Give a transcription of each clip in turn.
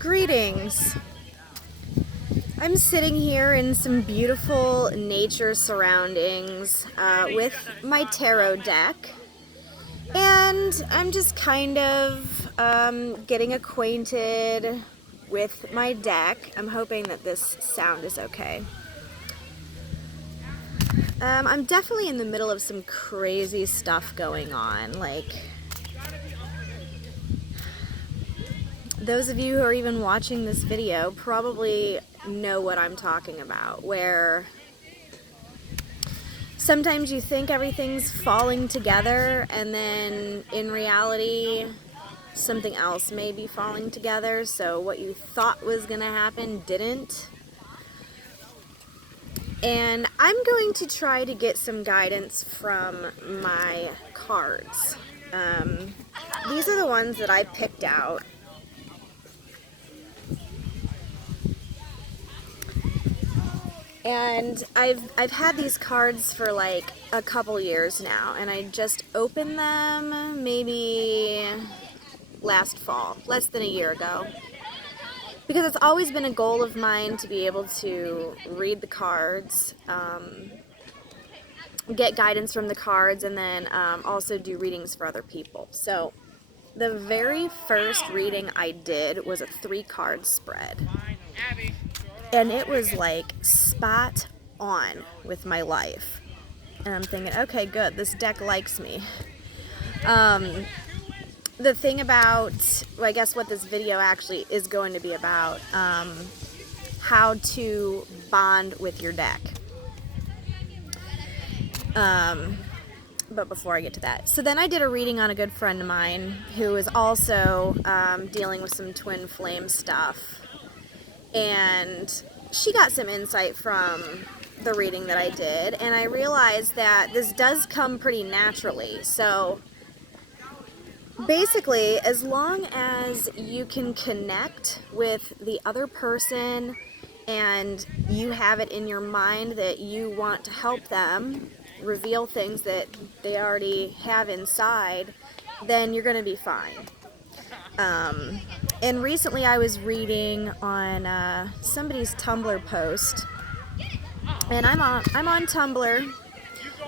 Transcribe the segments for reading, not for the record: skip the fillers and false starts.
Greetings. I'm sitting here in some beautiful nature surroundings with my tarot deck, and I'm just kind of getting acquainted with my deck. I'm hoping that this sound is okay. I'm definitely in the middle of some crazy stuff going on. Like, those of you who are even watching this video probably know what I'm talking about, where sometimes you think everything's falling together and then in reality something else may be falling together, so what you thought was going to happen didn't. And I'm going to try to get some guidance from my cards. These are the ones that I picked out. And I've had these cards for like a couple years now, and I just opened them maybe last fall, less than a year ago. Because it's always been a goal of mine to be able to read the cards, get guidance from the cards, and then also do readings for other people. So the very first reading I did was a 3-card spread. And it was like spot on with my life. And I'm thinking, okay, good, this deck likes me. The thing about, well, I guess what this video actually is going to be about, how to bond with your deck. But before I get to that, so then I did a reading on a good friend of mine who is also dealing with some twin flame stuff. And she got some insight from the reading that I did, and I realized that this does come pretty naturally. So basically, as long as you can connect with the other person and you have it in your mind that you want to help them reveal things that they already have inside, then you're going to be fine. And recently I was reading on somebody's Tumblr post, and I'm on Tumblr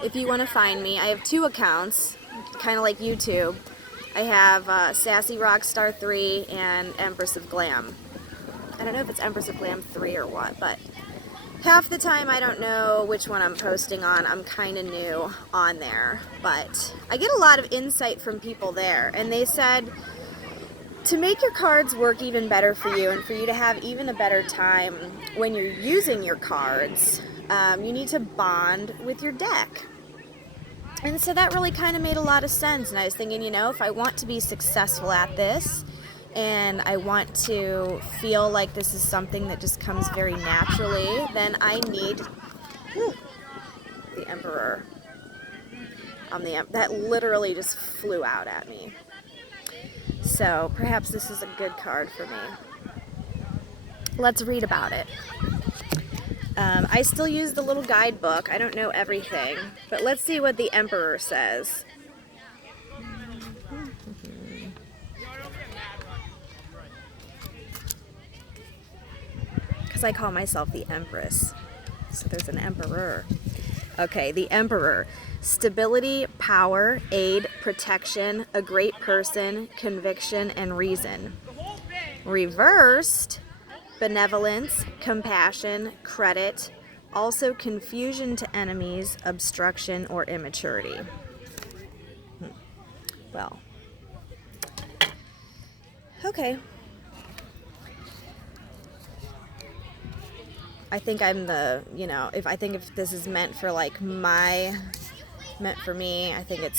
if you want to find me. I have 2 accounts, kind of like YouTube. I have Sassy Rockstar 3 and Empress of Glam. I don't know if it's Empress of Glam 3 or what, but half the time I don't know which one I'm posting on. I'm kind of new on there, but I get a lot of insight from people there, and they said to make your cards work even better for you and for you to have even a better time when you're using your cards, you need to bond with your deck. And so that really kind of made a lot of sense. And I was thinking, you know, if I want to be successful at this and I want to feel like this is something that just comes very naturally, then I need the Emperor. That literally just flew out at me. So perhaps this is a good card for me. Let's read about it. I still use the little guidebook. I don't know everything, but let's see what the Emperor says. Because I call myself the Empress, so there's an Emperor. Okay, the Emperor. Stability, power, aid, protection, a great person, conviction, and reason. Reversed, benevolence, compassion, credit, also confusion to enemies, obstruction, or immaturity. Well, okay. I think I'm the, you know, if this is meant for like meant for me, I think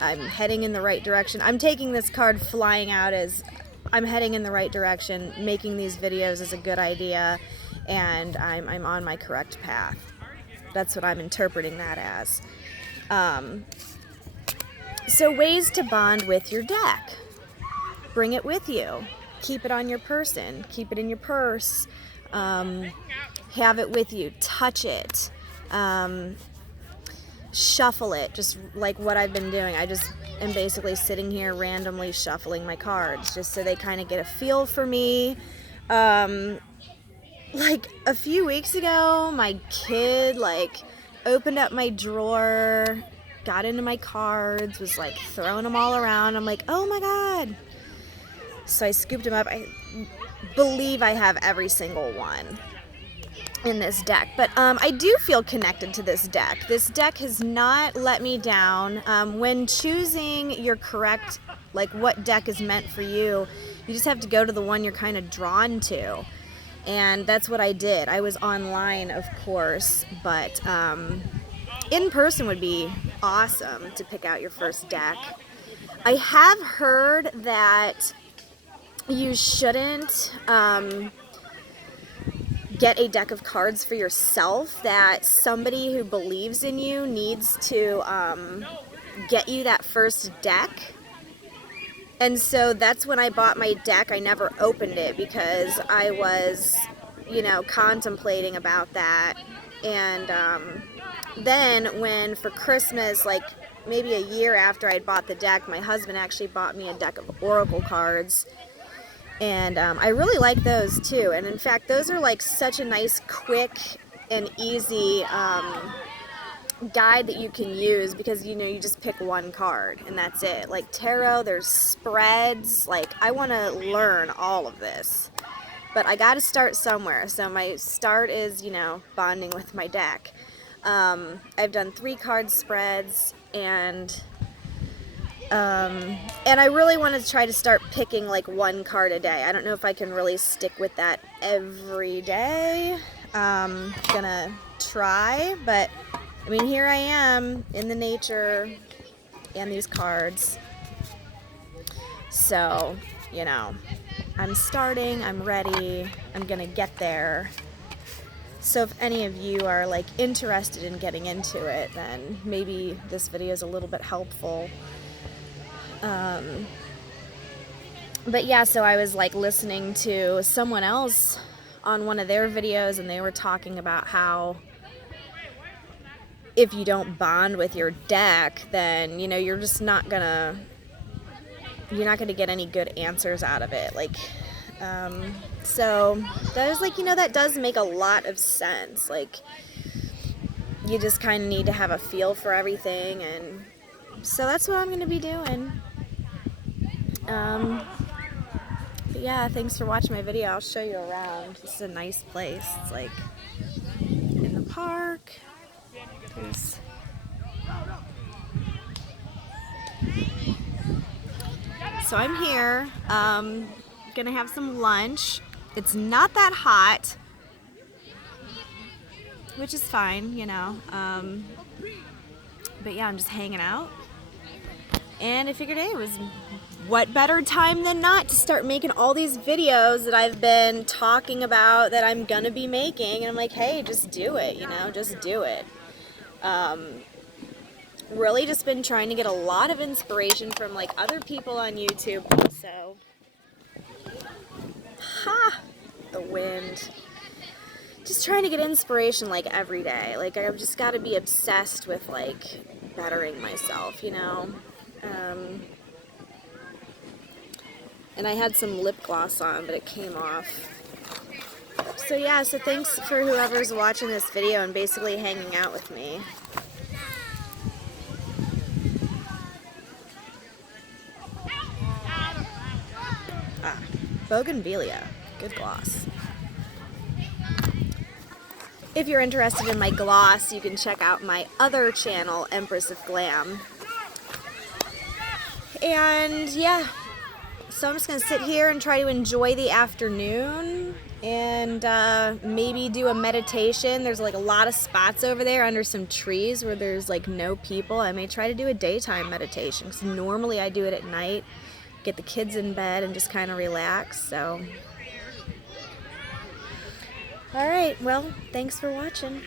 I'm heading in the right direction. I'm taking this card flying out as I'm heading in the right direction. Making these videos is a good idea, and I'm on my correct path. That's what I'm interpreting that as. So ways to bond with your deck. Bring it with you. Keep it on your person. Keep it in your purse. Have it with you. Touch it. Shuffle it, just like what I've been doing. I just am basically sitting here randomly shuffling my cards just so they kind of get a feel for me. Like a few weeks ago, my kid like opened up my drawer, got into my cards, was like throwing them all around. I'm like, oh my God. So I scooped them up. I believe I have every single one in this deck, but I do feel connected to this deck. This deck has not let me down. When choosing your correct, like what deck is meant for you, you just have to go to the one you're kind of drawn to. And that's what I did. I was online, of course, but in person would be awesome to pick out your first deck. I have heard that you shouldn't get a deck of cards for yourself, that somebody who believes in you needs to get you that first deck. And so that's when I bought my deck. I never opened it because I was, you know, contemplating about that. And then when for Christmas, like maybe a year after I'd bought the deck, my husband actually bought me a deck of Oracle cards. And I really like those too. And in fact, those are like such a nice, quick and easy guide that you can use, because you know you just pick one card and that's it. Like tarot, there's spreads. Like I want to learn all of this, but I got to start somewhere. So my start is, you know, bonding with my deck. I've done 3 card spreads, and I really want to try to start picking like one card a day. I don't know if I can really stick with that every day. Gonna try, but I mean, here I am in the nature and these cards. So, you know, I'm starting, I'm ready, I'm gonna get there. So if any of you are like interested in getting into it, then maybe this video is a little bit helpful. But yeah, so I was like listening to someone else on one of their videos, and they were talking about how if you don't bond with your deck, then, you know, you're just not gonna get any good answers out of it. Like, so that is like, you know, that does make a lot of sense. Like, you just kind of need to have a feel for everything, and so that's what I'm going to be doing. But yeah, thanks for watching my video. I'll show you around. This is a nice place. It's like in the park. So I'm here, gonna have some lunch. It's not that hot, which is fine, you know. But yeah, I'm just hanging out. And I figured, hey, it was what better time than not to start making all these videos that I've been talking about that I'm gonna be making. And I'm like, hey, just do it, you know, just do it. Really just been trying to get a lot of inspiration from like other people on YouTube also. Ha! The wind. Just trying to get inspiration like every day. Like I've just got to be obsessed with like bettering myself, you know. And I had some lip gloss on, but it came off. So yeah, so thanks for whoever's watching this video and basically hanging out with me. Bougainvillea. Good gloss. If you're interested in my gloss, you can check out my other channel, Empress of Glam. And yeah, so I'm just going to sit here and try to enjoy the afternoon and maybe do a meditation. There's like a lot of spots over there under some trees where there's like no people. I may try to do a daytime meditation because normally I do it at night. Get the kids in bed and just kind of relax. So, all right, well, thanks for watching.